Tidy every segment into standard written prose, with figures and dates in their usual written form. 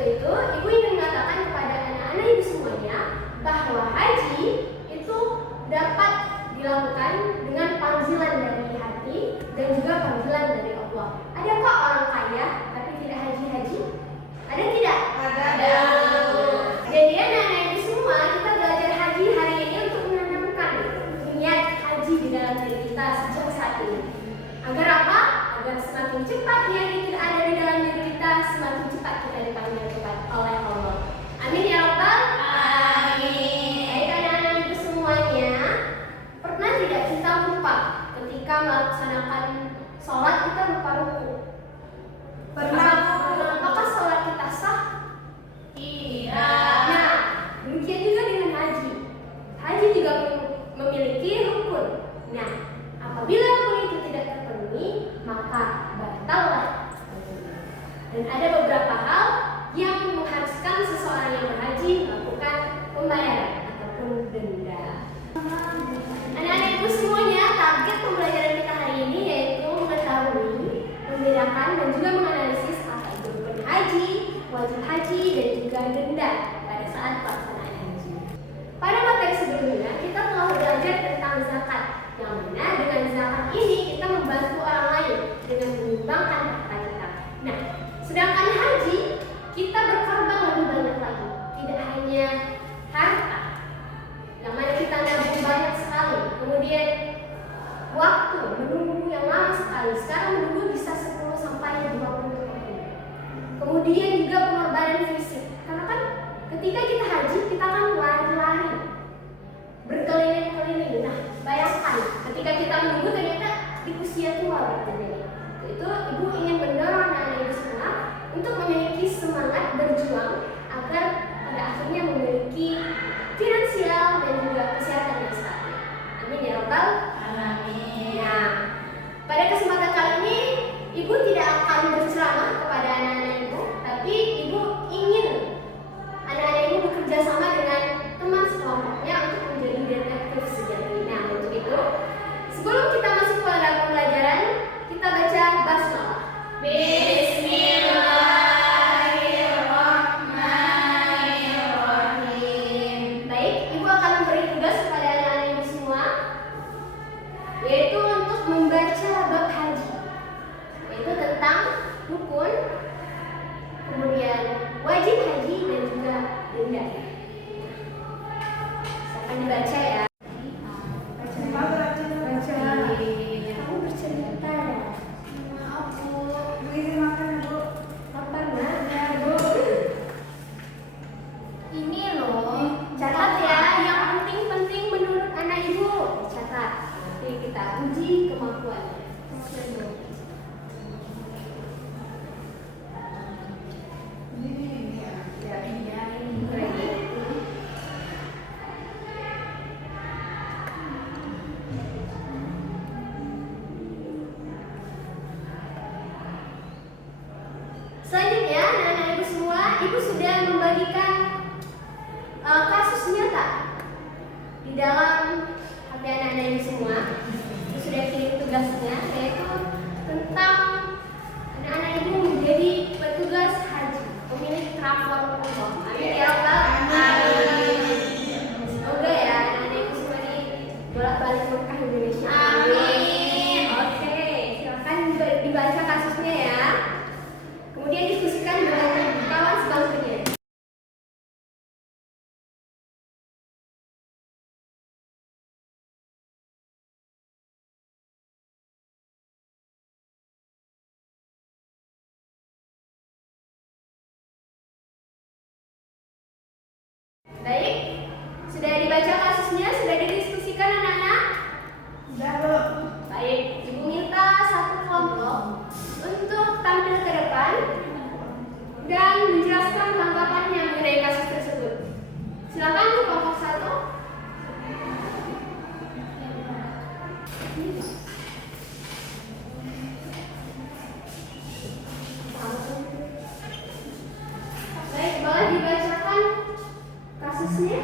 itu, Ibu ingin mengatakan kepada anak-anak Ibu semuanya bahwa haji itu dapat dilakukan dengan panggilan dari hati dan juga panggilan dari Allah. Adakah orang kaya tapi tidak haji-haji? Ada tidak? Ada. Jadi anak-anak Ibu semua, kita belajar haji hari ini untuk menanamkan niat haji di dalam diri kita sejak saat ini. Agar apa? Agar semakin cepat niat itu ada di dalam diri kita, semakin cepat kita dipanggil oleh Allah. Amin ya Rabbal alamin. Baik anak-anak Ibu semuanya, pernah tidak kita lupa ketika melaksanakan sholat kita lupa ruku? Pernah. Apakah sholat kita sah? Tidak. Nah, demikian juga dengan haji. Haji juga memiliki rukun. Nah, apabila rukun itu tidak terpenuhi, maka batallah. Dan ada beberapa hal yang mengharuskan seseorang yang berhaji melakukan pembayaran ataupun denda. Anak-anak Ibu semuanya, target pembelajaran kita hari ini yaitu mengetahui, membedakan dan juga menganalisis apa itu rukun haji, wajib haji dan juga denda pada saat pelaksanaan haji. Pada materi sebelumnya kita telah belajar tentang zakat, yang mana dengan zakat ini kita membantu orang lain dengan menyumbangkan harta kita. Nah, sedangkan haji kita berkorban lebih banyak lagi, tidak hanya harta, yang mana kita nabung banyak sekali, kemudian waktu menunggu yang lama sekali, sekarang menunggu bisa 10 sampai 20 tahun. Kemudian juga pengorbanan fisik, karena kan ketika kita haji kita kan lari-lari, berkeliling-keliling. Nah, bayangkan ketika kita menunggu ternyata di usia tua berarti. Itu Ibu ingin mendorong anak-anak Ibu semua untuk memiliki semangat berjuang agar pada akhirnya memiliki finansial dan juga kesehatan yang stabil. Amin ya Rabbal alamin. Nah, pada kesempatan kali ini Ibu tidak akan berceramah kepada anak-anak Ibu, tapi Ibu ingin anak-anak Ibu bekerja sama dengan teman sekelompoknya untuk menjadi detektif sejati. Nah, untuk itu sebelum kita masuk ke dalam pembelajaran, kita baca basmalah. Bismillahirrahmanirrahim. Baik, Ibu akan memberi tugas kepada anak-anak Ibu semua, yaitu untuk membaca bab haji, yaitu tentang rukun, kemudian wajib haji dan juga denda. Silakan dibaca ya. Kamu bercerita ya? Maaf Bu, Bu izin makan Bu. Lapar nak? Ya Bu. Ini loh, catat ya, yang penting-penting menurut anak Ibu. Catat, nanti kita uji kemampuannya. Oke Bu. Selanjutnya, anak-anak Ibu semua, Ibu sudah membagikan kasus nyata di dalam HP anak-anak Ibu semua. Ibu sudah kirim tugasnya, yaitu tentang anak-anak Ibu menjadi petugas haji, pemilik travel umroh. Amin ya Rabbal alamin. Semoga ya anak-anak Ibu semua ini bolak-balik Mekah Indonesia. Amin. Oke, silakan dibaca kasusnya ya. Kemudian diskusikan dengan kawan sebangkunya. Baik, sudah dibaca kasusnya, sudah didiskusikan anak-anak? Sudah Bu. Baik, Ibu minta satu kelompok untuk tampil ke depan dan menjelaskan tanggapannya mengenai kasus tersebut. Silakan untuk kelompok satu. Baik, boleh dibacakan kasusnya?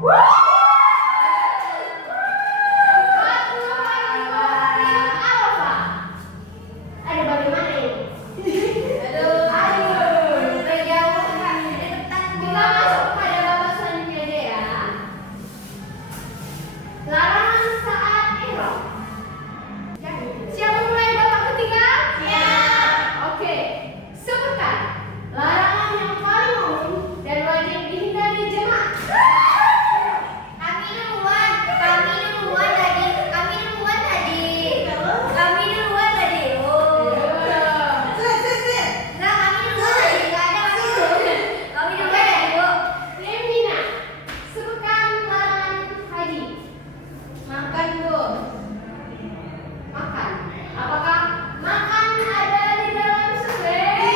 Ada bagaimana ini? Kita masuk pada babak selanjutnya deh ya. Larangan saat ihram. Siapa mulai babak ketiga? Oke. Sebutkan larangan yang paling umum dan wajib dihindari jemaah. Kami duluan tadi. Oh. Nah, kami duluan tadi. Nggak ada kami dulu. Kami duluan tadi, Bu. Lemina, sebutkan larangan haji. Makan, Bu. Makan. Apakah makan ada di dalam survei?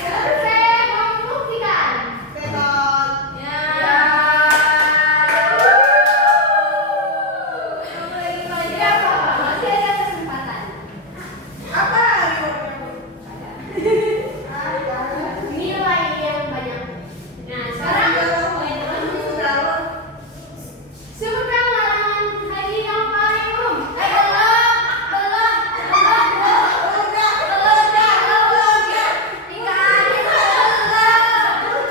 Survei membuktikan. Tidak apa-apa, masih ada kesempatan. Nilai yang banyak. Nah, sekarang sebutkan larangan haji yang paling umum.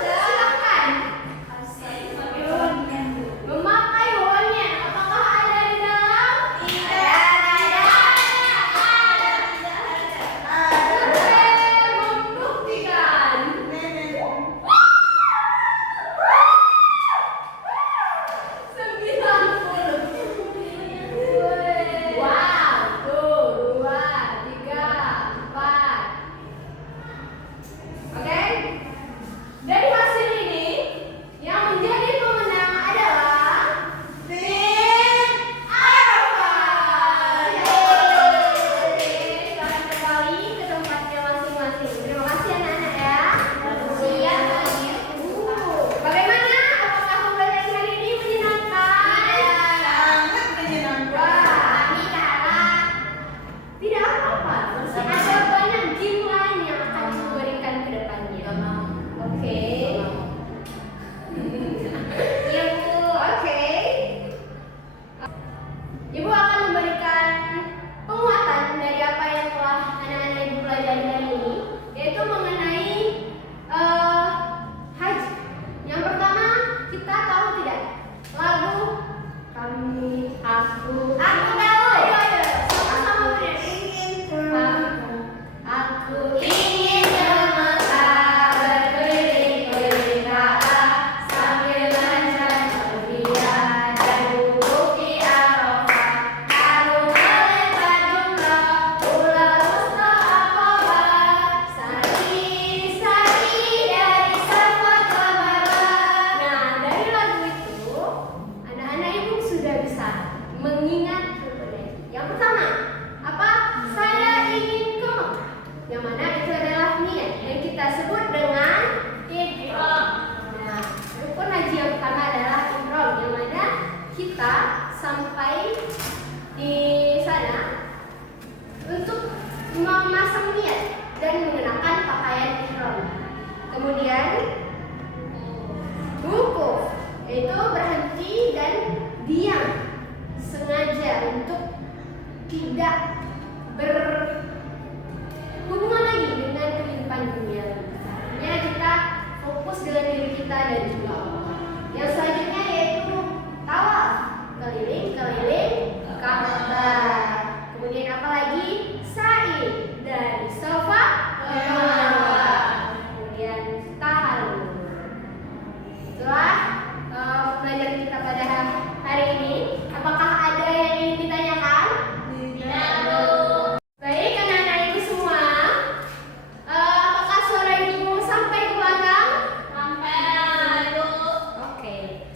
Silakan. Memakai monyet, apakah ada di dalam? Survei membuktikan. 90. Wow, tuh 2, 3, 4. Oke. Dari hasil ini yang menjadi pemenang adalah tim Arafah. Silakan kembali ke tempatnya masing-masing. Terima kasih anak-anak ya. Bagaimana? Apakah pembelajaran hari ini menyenangkan? Wah, tidak apa-apa. Masih ada banyak game lain yang akan diberikan ke depannya. Oke. Oke. Ibu akan memberikan penguatan dari apa yang telah anak-anak ibu pelajari hari ini, yaitu mengenai haji. Yang pertama, kita tahu tidak lagu kami, aku tahu. Ayo, sama-sama bernyanyi. Aku ingin ke Mekah, berkeliling-keliling Ka'bah, sambil menjaga dia dan duduk di Arafah. Lalu melempar jumrah, pulau Wusta Aqabah, sari-sari dari Safa ke Marwah. Nah, dari lagu itu, anak-anak ibu sudah bisa mengingat rukun. Yang pertama, apa? Saya ingin ke Mekah. Yang mana itu adalah niat yang kita sebut dengan ihram. Nah, rukun haji yang pertama adalah ihram, yang mana kita sampai di sana untuk memasang niat dan mengenakan pakaian ihram. Kemudian wukuf, yaitu berhenti dan diam sengaja untuk tidak berhubungan lagi dengan kehidupan dunia. Artinya kita fokus dengan diri kita dan juga Allah. Yang selanjutnya yaitu tawaf, keliling-keliling Ka'bah. Kemudian apa lagi? Sa'i dari Safa ke Marwah. Kemudian tahallul. Itulah pelajaran kita pada hari ini. Apakah ada yang ingin ditanyakan? Baik, anak-anak ibu semua. Apakah suara ibu sampai ke belakang? Sampai. Oke.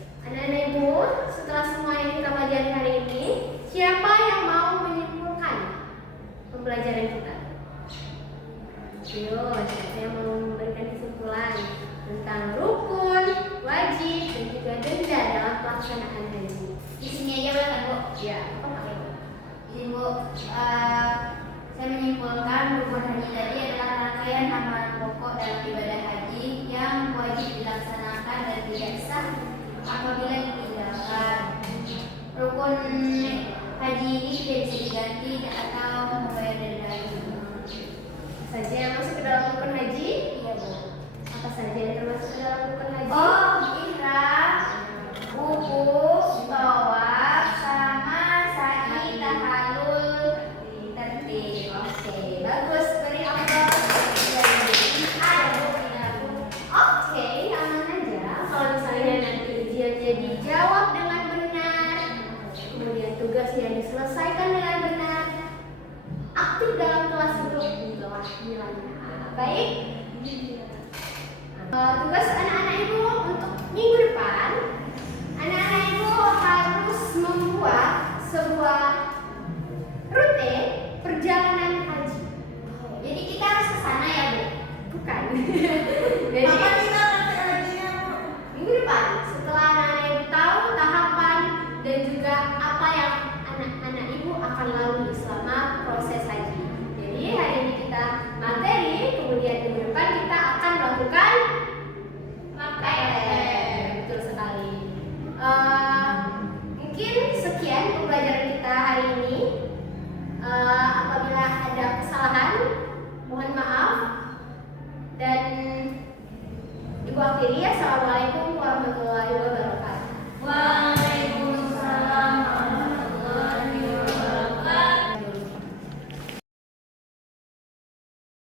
saja yang termasuk dalam rukun haji? Oh, ihram, wukuf, tawaf, sama sa'i, tahallul, tertib. Oke, bagus. Beri ampun. Oke, aman aja. Kalau misalnya nanti ujiannya dijawab dengan benar, kemudian tugasnya diselesaikan dengan benar, aktif dalam kelas itu itulah nilainya. Baik. Tugas anak-anak ibu untuk minggu depan, anak-anak ibu harus membuat sebuah rute perjalanan haji. Jadi kita harus ke sana ya, Bu? Bukan. Jadi Kapan kita praktek hajinya, Bu? minggu depan setelah anak-anak ibu tahu tahapan dan juga apa yang anak-anak ibu akan lalui selama proses haji. Jadi hari ini kita materi, kemudian minggu depan kita akan melakukan praktek. Betul sekali. Mungkin sekian pembelajaran kita hari ini. Apabila ada kesalahan